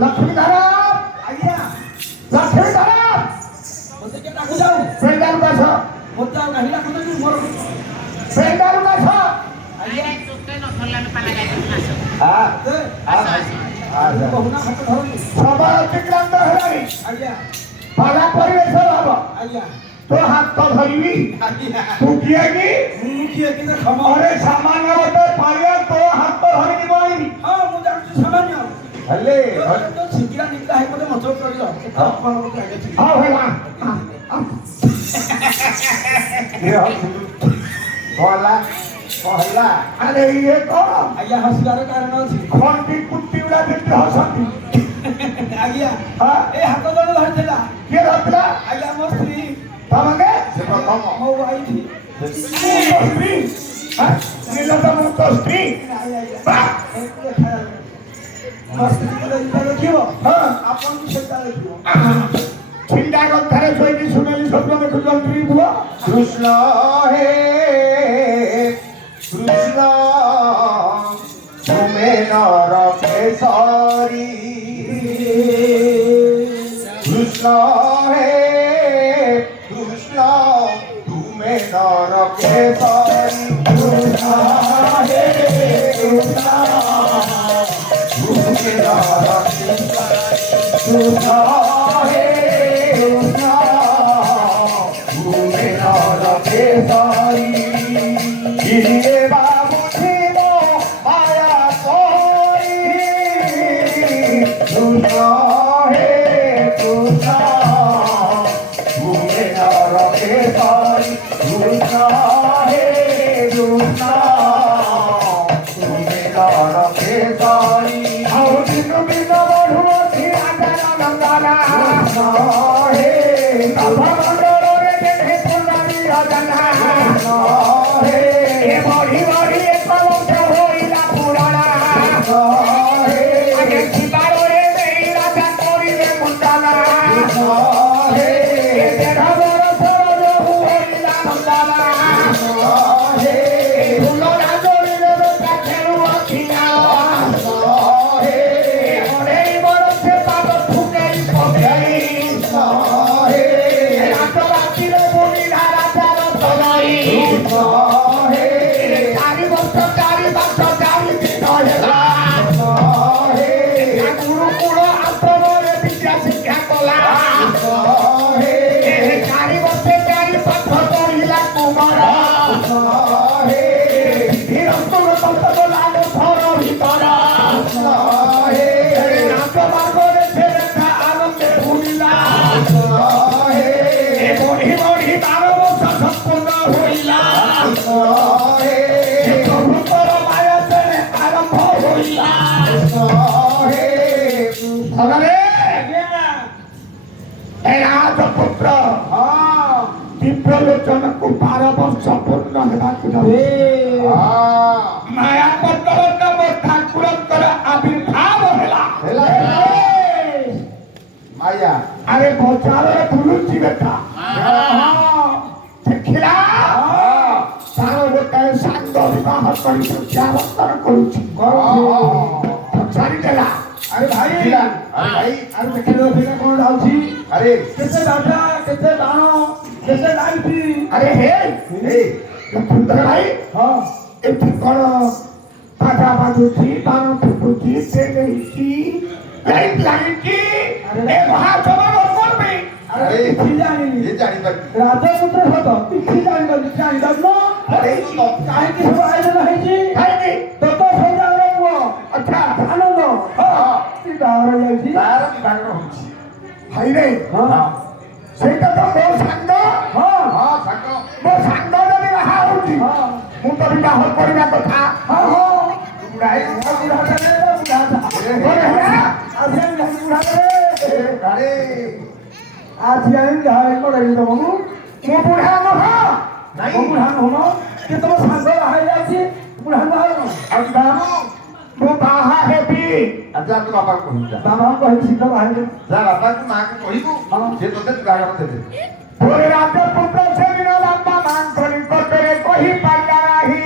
लक्ष्मी धरा आज्ञा लक्ष्मी धरा ମୋତେ କିଏ ଡାକୁ ଯାଉ पेंडाल का छ ମୋତେ ଆଉ କାହିଁକି ଡାକୁଛନ୍ତି ମୋର पेंडाल का छ ଆଜ୍ଞା हां କହୁନା ହାତ ଧରୁନି सभा अतिक्रांत हेलानी ଆଜ୍ଞା पाला परिवेश हबो ଆଜ୍ଞା तो हाथ तो धरिबी ଆଜ୍ଞା तू किए की ମୁଁ କିଏ କିନ୍ତୁ କ୍ଷମା अरे सामान्य होते पालिया तो हाथ तो धरिकी बोली ହଁ ମୁଁ ଜାଣୁଛି ସାମାନ୍ୟ हले ତ ଶିକିରା ନିକିରା ହେଇ ମୋତେ ମଞ୍ଚ କରିଲ ଅପମାନ ମୋତେ ଆଜ୍ଞା ଠିକ हां हेला बोला कहला अरे ये को ଆଜ୍ଞା ହସିବାର କାରଣ ଅଛି खंडी कुत्ती उड़ा देते हसती ଆଜ୍ଞା हां ଏ ହାତ ଜଣେ ଧରିଥିଲା के रतला ଆଜ୍ଞା ମୋ ସ୍ତ୍ରୀ तमगे ସେ ପ୍ରଥମ ମୋ ୱାଇଫ मुतस्त्री हां नीलता मुतस्त्री ମୋ ସ୍ତ୍ରୀକୁ ଏଇଟା ଦେଖିବ हां ଆପଣଙ୍କୁ ସେଟା ଦେଖିବ छिंडा गंधारे सोईकी सुनेली स्वप्न में खुजंत्री बुआ कृष्ण हे कृष्ण तुम्हें नर केसरी कृष्ण हे कृष्ण तुम्हें नर केसरी कृष्ण हे कृष्ण तुम्हें नर केसरी कृष्ण हे कृष्ण गिरिए बाबू थी मो माया सोई कृष्ण हे कृष्ण तुम्हें नर केसरी कृष्ण हे कृष्ण तुम्हें नर केसरी और दिन बिन बढ़ुआ थी राजा नंदना कृष्ण हे सभा मंडल रे देखे पुनारी रजना हे ए बड़ी बड़ी एक लौट होइला पुराना आगे सितारो रे मेरी राजा कोरी रे मुंडाना ए तेरा बरस रो होइला नंदना ए फुलो राजोरी रे बेटा खेलु अखिया ए ओरे बरस बाब फुकेई फकेई रात राती रे बोली धारा चार तनाई चारि वर्ष चारि दिन होला गुरुकुल आश्रमरे विद्या शिक्षा कला चारि वर्ष चारि पाठ पढ़िला कुमार धीरस्तुल तंत्र लाग घर ভিতর রাত মার্গরে ছেলেটা আনন্দে ঘুরিলা বড়ি বড়ি 12 বর্ষ সম্পূর্ণ হইলা প্রভুতর মায়া ছেড়ে আরম্ভ হইলা ভগবে এ রাজপুত্র দিব্যলোচনକୁ 12 ବର୍ଷ ପୂର୍ଣ୍ଣ ହେବାକୁ ଯାଉଛି ମାୟା ପତଳଙ୍କ ମୋ ଠାକୁରଙ୍କର ଆବିର୍ଭାବ ହେଲା माया ଆରେ ବଜାରରେ ବୁଲୁଛି ବେଟା ଦେଖିଲା ତାର ଗୋଟାଏ ସାଙ୍ଗ ବିବାହ କରି ପ୍ରତ୍ୟାବର୍ତ୍ତନ କରୁଛି ପଚାରିଦେଲା ଆରେ ଭାଇ अरे भाई ଆରେ ଦେଖିଲ ସେଇଟା କ'ଣ ଯାଉଛି अरे କେତେ ବାଜା କେତେ ବାଣ କେତେ ଲାଇଟ୍ ଆରେ ହେ ए ଲକ୍ଷ୍ମୀଧର ଭାଇ ହଁ ଏଠି କ'ଣ ବାଜା ବାଜୁଛି ବାଣ ଫୁଟୁଛି ତେଲ ହେଇଛି ଲାଇଟ୍ ଲାଗିଛି ଏ ମହାସଭାର କର୍ମୀ ଆରେ କିଛି ଜାଣିନି ये जानी पर ରାଜପୁତ୍ର ସତ କିଛି ଜାଣିପାରୁନି ଜାଣିପାରୁନ କାହିଁକି ସବୁ ଆୟୋଜନ ହେଇଛି କାହିଁକି ଦତ୍ତ ସୌଦାଗର ପୁଅ ଆଚ୍ଛା ଆନନ୍ଦ हाँ ସେ ବାହାର ଯାଇଛି तार विभाग होची ଭାଇରେ ହଁ ସେଇଟା ତ ମୋ ସାଙ୍ଗ ହଁ हाँ साको ମୋ ସାଙ୍ଗ ଯଦି ବାହା ହଉଛି ହଁ ମୁଁ ତ ବିବାହ କରିବା କଥା ହଁ ହଁ उड़ाई ବୁଢା ହାତରେ ବୁଢା ହାତ କଣ ହେଲା? କାଳେ ଆଜି ଆଣି ଯାହା କରେଇ ଦେବ ମୁଁ ବୁଢା ନୁହଁ ନାଇଁ ବୁଢା ନୁହଁ କି ତମ ସାଙ୍ଗ ବାହା ହେଇଯାଇଛି ବୁଢା ବାହା ଆଉ ମୁଁ ବାହା ହେବି ଆଚ୍ଛା ତୁ ବାପାକୁ କହିବୁ ଯା ବାବା କହିବି ଶୀଘ୍ର ବାହା ହେଇଯିବ ଯା ବାପାକୁ ମାଆକୁ କହିବୁ ସେ ତୋତେ ବାହାଘର ଦେବେ ପୁରୀ ରାଜପୁତ୍ର ସେଦିନ ବାପା ମାଙ୍କଙ୍କ ପେରେ କହିପାରିଲା ନାହିଁ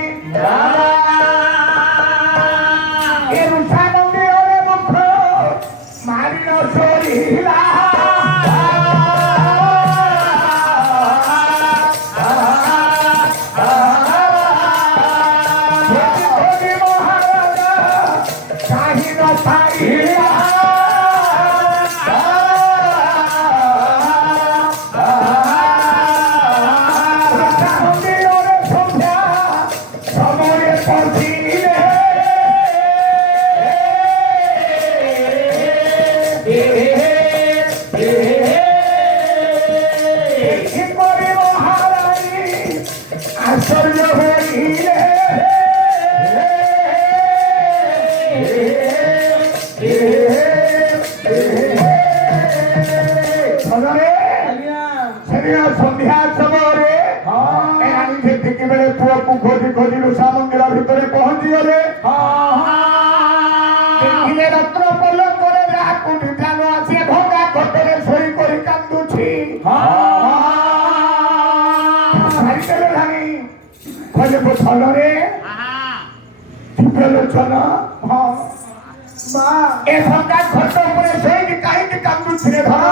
ଏ ରୁଷା ମନ୍ଦିରରେ ମୁଖ ମାରିନ ଚୋରିଲା ମହାରାଜା କାହିଁ ନ ପାଇଲା ମନ୍ଦିରରେ ସନ୍ଧ୍ୟା ସମୟରେ ପହଞ୍ଚିଲେ କିପରି ମହାରାଣୀ ଆଶ୍ଚର୍ଯ୍ୟ ହୋଇଲେ ସେଦିନ ସନ୍ଧ୍ୟା ସମୟରେ ଏମାନେ ସେତିକି ବେଳେ ପୁଅକୁ ଖୋଜି ଖୋଜି ରୁଷା ମନ୍ଦିର ଭିତରେ ପହଞ୍ଚିଗଲେ ଦେଖିଲେ ରତ୍ନ ପଲଙ୍କରେ ଯାହାକୁ ନିଧାନ ଆସି ଭଙ୍ଗା ଖଟରେ ଶୋଇ କରି କାନ୍ଦୁଛି ଛାଡ଼ିଦେଲେ ନାହିଁ କହିଲେ ଭଲରେ ଦିବ୍ୟଲୋଚନ ମା ଏ ଭଙ୍ଗା ଖଟ ଉପରେ ଶୋଇକି କାହିଁକି କାନ୍ଦୁଛି ରେ ଧନ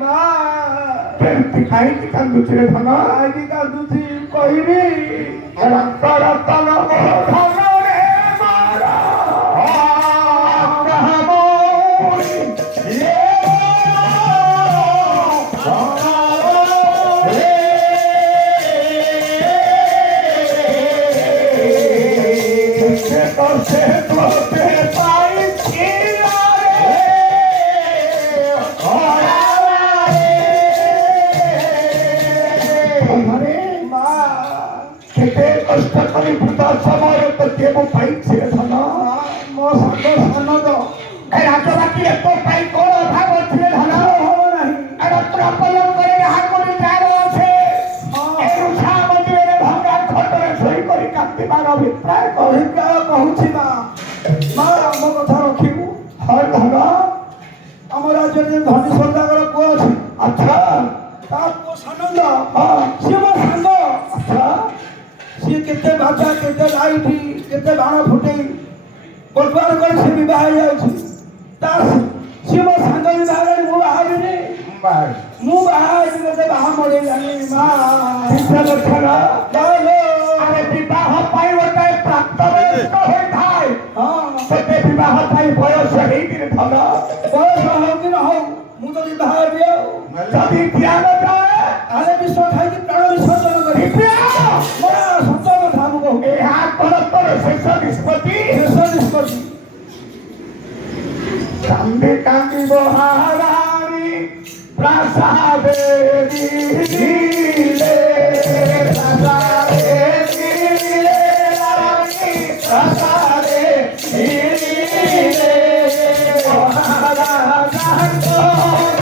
ମା କାହିଁକି କାନ୍ଦୁଛି ରେ ଧନ ଆଜି କାନ୍ଦୁଛି କହିବି ରତନ ଧନରେ ମାର କେତେ କଷ୍ଟ କରି ଭୂତ ସମୟରେ ତ କେବୁ ପାଇଛି ରେ ଧନ ମୋ ସାଙ୍ଗ ସାନ ତ ରାଜବାଟୀ ଏକ ପାଇଁ କଣ ଅଭାବ ଅଛି ରେ ଧନ ହବ ନାହିଁ ରତ୍ନ ପଲଙ୍କରେ ଯାହାକୁ ନିଧାନ ଅଛି ଏ ରୁଷା ମନ୍ଦିରରେ ଭଙ୍ଗା ଖଟରେ ଶୋଇ କରି କାନ୍ଦିବାର ଅଭିପ୍ରାୟ ଅଭିପ୍ରାୟ କହୁଛି ମା ମା ଆମ କଥା ରଖିବୁ ହର ଧନ ଆମ ରାଜ୍ୟରେ ଧନୀ ସର୍ଦ୍ଦାରର ପୁଅ ଅଛି ଆଚ୍ଛା ତା ପୁଅ ସାନନ୍ଦ ହଁ ସିଏ ମୋ ସାଙ୍ଗ ଆଚ୍ଛା ସିଏ କେତେ ବାଜା କେତେ ଲାଇଟ୍ କେତେ ବାଣ ଫୁଟେଇ ବଟୁଆର କରି ସେ ବିବାହ ହେଇଯାଉଛି ତା ସିଏ ମୋ ସାଙ୍ଗ ବିବାହ ହେଲାଣି ମୁଁ ବାହା ହେବିନି ମୁଁ ବାହା ହେଇଛି ମୋତେ ବାହା ମରେଇଲାଣି ମା ଦିବ୍ୟଲୋଚନ ଆରେ ଆରେ ବିବାହ ପାଇଁ ଗୋଟାଏ ପ୍ରାପ୍ତବୟସ୍କ ହୋଇଥାଏ ହଁ ସେତେ ବିବାହ ପାଇଁ ବୟସ ହେଇକିରି ଧନ ବୟସ ହଉ କି ନ ହଉ ମୁଁ ତ ବିବାହ ହେବି ଆଉ ଯଦି ଧ୍ୟାନ ଯାଏ ତାହେଲେ ବିଷ ଖାଇକି ପ୍ରାଣ ବିସର୍ଜନ କରିବି ସତ କଥା ମୁଁ କହୁ ଏହା କର ତୋର ଶେଷ ନିଷ୍ପତ୍ତି ଶେଷ ନିଷ୍ପତ୍ତି କାନ୍ଦି କାନ୍ଦି ମହାରାଣୀ ପ୍ରାସାଦେ ଦିଲେ ପ୍ରାସାଦେ ଦିଲେ ରାଣୀ ପ୍ରାସାଦେ ଦିଲେ ମହାରାଜାଙ୍କ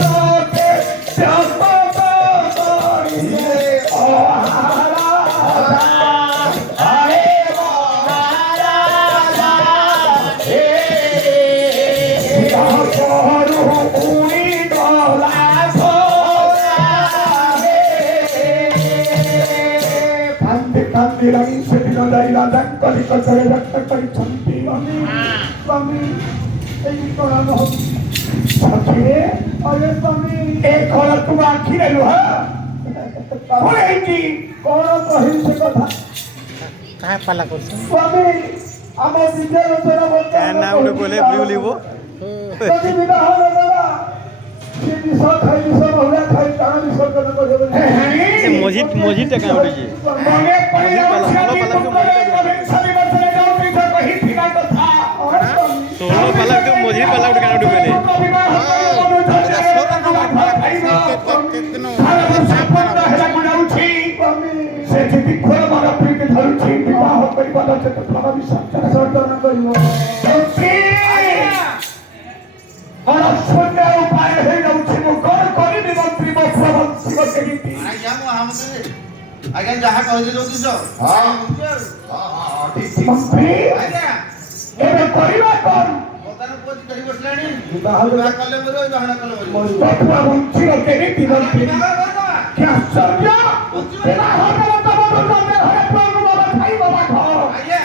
ଦୋଟେ ଶପଥ କରିଲେ ମହାରାଜା ଆରେ ମହାରାଜା କରୁ ଉଣି ଗଲା କାନ୍ଦି କାନ୍ଦି ରାଣୀ ସେଦିନ ଯାଇ ରାଜାଙ୍କ ନିକଟରେ ବ୍ୟକ୍ତ କରିଛନ୍ତି ସ୍ୱାମୀ ଏଇ ପ୍ରଣାମ ହଉଛି ସଖିରେ ଅରେ ସ୍ୱାମୀ ଏ କଳ ତୁମ ଆଖିରେ ଲୁହ କଣ ହେଇଛି କଣ କହିବି ସେ କଥା କାହା ପାଲା କରୁଛ ସ୍ୱାମୀ ଆମ ବିଦ୍ୟାଲୋଚନା ନା ଗୋଟେ କହିଲେ ବୁଲିବ ଯଦି ବିବାହ ନ ଦେବା ସେ ବିଷ ଖାଇ ବିଷ ଭଳିଆ ଖାଇ ପ୍ରାଣ ବିସର୍ଜନ କରିବ ସେ ମଝିଟା କାଁ ଉଠିଛି ମନେ ପଡ଼ିଯାଉଛି ଭଲ ପାଲା ତୁ ମଝିଟା ବିଂଶ ବର୍ଷରେ ଯାଉଛି ତ କହିଥିବା କଥା ଷୋହଳ ପାଲା ତୁ ମଝି ପାଲା ଗୋଟେ କାଁ ଉଠି କହିଲେ ସେଠି ବିକ୍ଷୋଭ ମନ ପ୍ରୀତି ଧରୁଛି ବିବାହ କରିବାର ସେତେ ପ୍ରାଣ ବିସର୍ଜନ ବିସର୍ଜନ କରିବ ଆଜ୍ଞା ଯାହା କହିଲେ ଜ୍ୟୋତିଷ ହଁ। ବୁଝୁଛି ଆଉ। ଠିକ ଠିକ ମନ୍ତ୍ରୀ ଆଜ୍ଞା ଏବେ କରିବା କଣ? ବର୍ତ୍ତମାନ ପୁଅ ଧରି ବସିଲାଣି ବିବାହ ବିବାହ କଲେ ମରିବ ଏଇ ବାହାନା କଲେ ମରିବ ତୋ ପୁଅ ବଞ୍ଚିବ କେମିତି ମନ୍ତ୍ରୀ? ବିବାହ କରିଦବା କି ଆଶ୍ଚର୍ଯ୍ୟ! ବିବାହ କଲେ ତମ ଘରେ ପୁଅକୁ ଭଲ ଖାଇବ ବାଘ। ଆଜ୍ଞା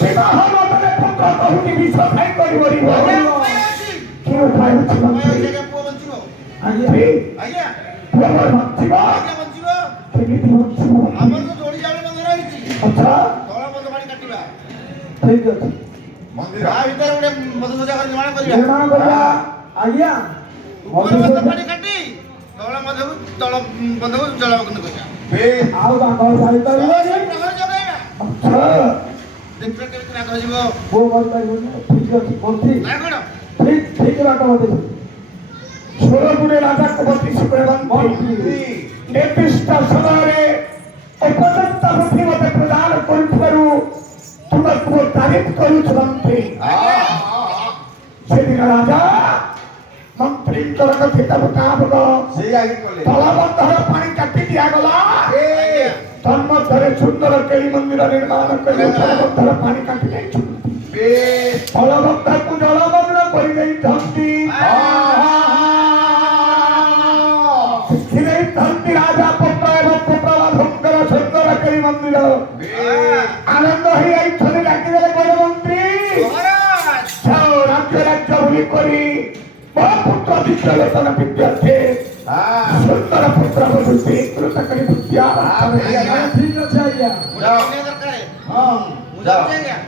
ବିବାହ ନକଲେ ପୁତ୍ର କହୁଛି ବିଷ ଖାଇ କରିବରିବ। ଆଜ୍ଞା ଉପାୟ ଅଛି କି ଉପାୟ ଅଛି ଉପାୟ ଅଛି ମନ୍ତ୍ରୀ? ଆଜ୍ଞା ପୁଅ ବଞ୍ଚିବ ଆଜ୍ଞା ଆଜ୍ଞା ପୁଅ ମୋର ବଞ୍ଚିବ? ଆଜ୍ଞା ବଞ୍ଚିବ କେମିତି ବଞ୍ଚିବ? ଆମର ତ ଯୋଡି ଚାଉଳ ବନ୍ଧ ରହିଛି ଆଚ୍ଛା ତଳ ବନ୍ଧ ପାଣି କାଟିବା ଠିକ ଅଛି ମନ୍ଦିର ତା ଭିତରେ ଗୋଟେ ମଧୁସଜା କରି ନିର୍ମାଣ କରିବା ନିର୍ମାଣ କରିବା ଆଜ୍ଞା ଉପର ବନ୍ଧ ପାଣି କାଟି ତଳ ବନ୍ଧକୁ ଜଳ ବନ୍ଧ କରିବା ବେଶ ଆଉ ବାଘ ଯାଇପାରିବନି ପ୍ରହର ଯୋଗାଇବା ଆଚ୍ଛା ଦେଖିବା କେମିତି ରାଗ ଯିବ ପୁଅ କରିପାରିବନି ଠିକ ଅଛି ମନ୍ତ୍ରୀ ନା କଣ ଠିକ ଠିକ ବାଟ ବତେଇଛି ସୁରପୁରେ ରାଜାକୁ ବତିଶ ମନ୍ତ୍ରୀ ନିର୍ଦ୍ଦିଷ୍ଟ ସମୟରେ ଉପଯୁକ୍ତ ବୁଦ୍ଧି ମତେ ପ୍ରଦାନ କରୁଥିବାରୁ ତୁମକୁ ତାରିଫ କରୁଛୁ ମନ୍ତ୍ରୀ। ସେଦିନ ରାଜା ମନ୍ତ୍ରୀଙ୍କର କଥିତ ମୁତାବକ ସେଇ ଆଗେ କଲେ ତଳବନ୍ଧର ପାଣି କାଟି ଦିଆଗଲା। ତନ୍ମଧ୍ୟରେ ସୁନ୍ଦର କେଳି ମନ୍ଦିର ନିର୍ମାଣ କରି ତଳବନ୍ଧର ପାଣି କାଟି ଦେଇଛନ୍ତି। ବେଶ ତଳବନ୍ଧକୁ ଜଳମଗ୍ନ କରିଦେଇଛନ୍ତି। ଦେଇଛନ୍ତି ରାଜା ପୁତ୍ର ଏବଂ ପୁତ୍ରବାଧଙ୍କର ସୁନ୍ଦର କେଳି ମନ୍ଦିର। ଆନନ୍ଦ ହେଇଯାଇଛନ୍ତି ଡାକିଦେଲେ ଗଣ ମନ୍ତ୍ରୀ ମହାରାଜ ରାଜ୍ୟ ରାଜ୍ୟ ବୁଲି କରି ମୋ ପୁତ୍ର ବିଦ୍ୟାଲୋଚନ ବିଦ୍ୟାର୍ଥୀ ସୁନ୍ଦର ପୁତ୍ର ବଧୂ କୃତ କରି ବିଦ୍ୟା ଠିକ ଅଛି ଆଜ୍ଞା ଗୋଟେ କନ୍ୟା ଦରକାର ହଁ ମୁଁ ଯାଉଛି ଆଜ୍ଞା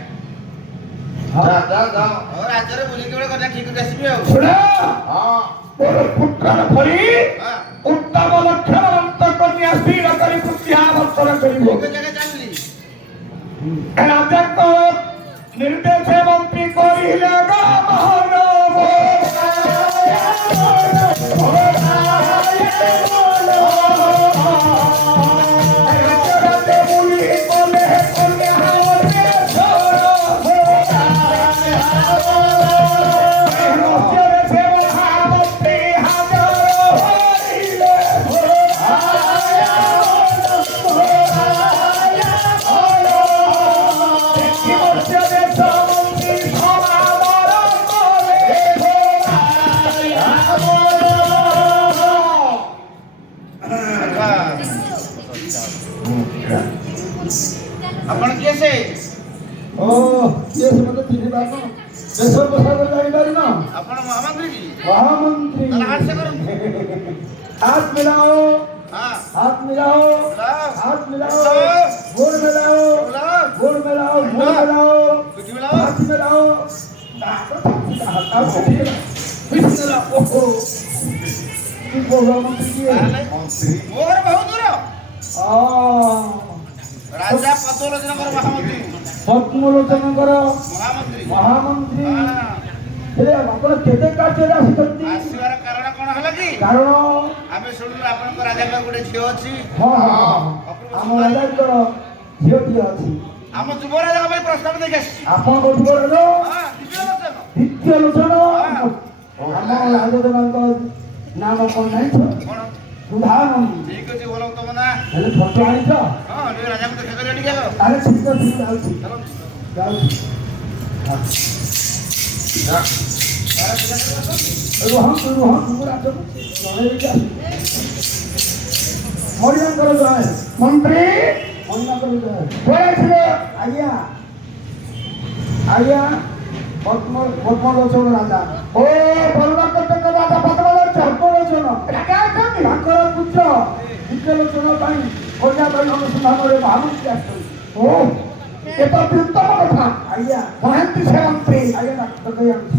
ଯା ଆଉ ରାଜ୍ୟରେ ବୁଲିକି ଗୋଟେ କନ୍ୟା ଠିକ କରି ଆସିବି ଆଉ ଶୁଣ ହଁ ମୋର ପୁତ୍ରର ଭଳି ହଁ ଉତ୍ତମ ଲକ୍ଷଣବନ୍ତ କନ୍ୟା ସ୍ଥିର କରି ବୁଦ୍ଧିଆ ବର୍ତ୍ତନ କରିବ। ଠିକ ଜାଗା ଚାଲିଲି ରାଜାଙ୍କ ନିର୍ଦ୍ଦେଶ ମନ୍ତ୍ରୀ କହିଲେ ଆପଣ କିଏ ସେ ଓ ଇଏ ସମସ୍ତେ ଚିଠି ପାରୁନ ଦେଶ ପ୍ରସାଦ ଜାଣିପାରିନ ଆପଣ ମହାମନ୍ତ୍ରୀ କି ମହାମନ୍ତ୍ରୀ ତାହେଲେ ହାଟ ସେ କରନ୍ତୁ हाथ मिलाओ ହଁ हाथ मिलाओ ମିଳାଅ, हाथ मिलाओ मिलाओ, गोड़ मिलाओ ମିଳାଅ, गोड़ मिलाओ मुंह मिलाओ ପିଠି ମିଳାଅ। हाथ मिलाओ ओहो मंत्री जी ତାହେଲେ ମନ୍ତ୍ରୀ ମୋର ବହୁତ ଦୂର ରାଜା ପଦ୍ମଲୋଚନଙ୍କର ମହାମନ୍ତ୍ରୀ ପଦ୍ମଲୋଚନଙ୍କର ମହାମନ୍ତ୍ରୀ ମହାମନ୍ତ୍ରୀ ହଁ। ହେଲେ ଆପଣ କେତେ କାର୍ଯ୍ୟରେ ଆସିଛନ୍ତି ଆସିବାର କାରଣ କଣ ହେଲା କି କାରଣ ଆମେ ଶୁଣିଲୁ ଆପଣଙ୍କ ରାଜାଙ୍କର ଗୋଟେ ଝିଅ ଅଛି ହଁ ଆମ ରାଜାଙ୍କର ଝିଅଟିଏ ଅଛି ଆମ ଯୁବରାଜାଙ୍କ ପାଇଁ ପ୍ରସ୍ତାବ ଦେଇକି ଆସିଛି ଆପଣ କୋଉଠି କହିଲ ହଁ, ଦିବ୍ୟଲୋଚନ। ଦ୍ୱିତୀୟ ଲୋଚନ ଆମ ରାଜଦେବାଙ୍କ ନାମ କଣ ଜାଣିଛ କଣ ସୁଧାମଣି ଠିକ ଅଛି ଭଲ ତମ ନା ହେଲେ ଫଟୋ ଆଣିଛ ହଁ ଟିକେ ରାଜାଙ୍କୁ ଦେଖା କରିବା ଟିକେ ଆଗ ତାହେଲେ ଠିକ ଅଛି ମୁଁ ଯାଉଛି ଚାଲନ୍ତୁ। ଯାଉଛି ରୁହନ୍ତୁ ମୁଁ ରାଜକୁ ଜଣେଇବି କି ମଣିମାଙ୍କର ଜଣେ ମନ୍ତ୍ରୀ ମଣିମାଙ୍କର ଜଣେ ପଳେଇଥିଲେ ଆଜ୍ଞା ଆଜ୍ଞା ପଦ୍ମଲୋଚନ ରାଜା ଓ ବଲବାକଟକ ରାଜା ପଦ୍ମଲୋଚନ ପଦ୍ମଲୋଚନ ରାଜା ଅଛନ୍ତି ତାଙ୍କର ପୁତ୍ର ଦ୍ୱିତୀୟଲୋଚନ ପାଇଁ କନ୍ୟା ପାଇଁ ଅନୁସନ୍ଧାନରେ ମହାମନ୍ତ୍ରୀ ଆସିଛନ୍ତି ଓ ଏ ତ ଉତ୍ତମ କଥା ଆଜ୍ଞା ମହାନ୍ତି ସେ ମନ୍ତ୍ରୀ ଆଜ୍ଞା ଡାକ୍ତର କହି ଆଣୁଛି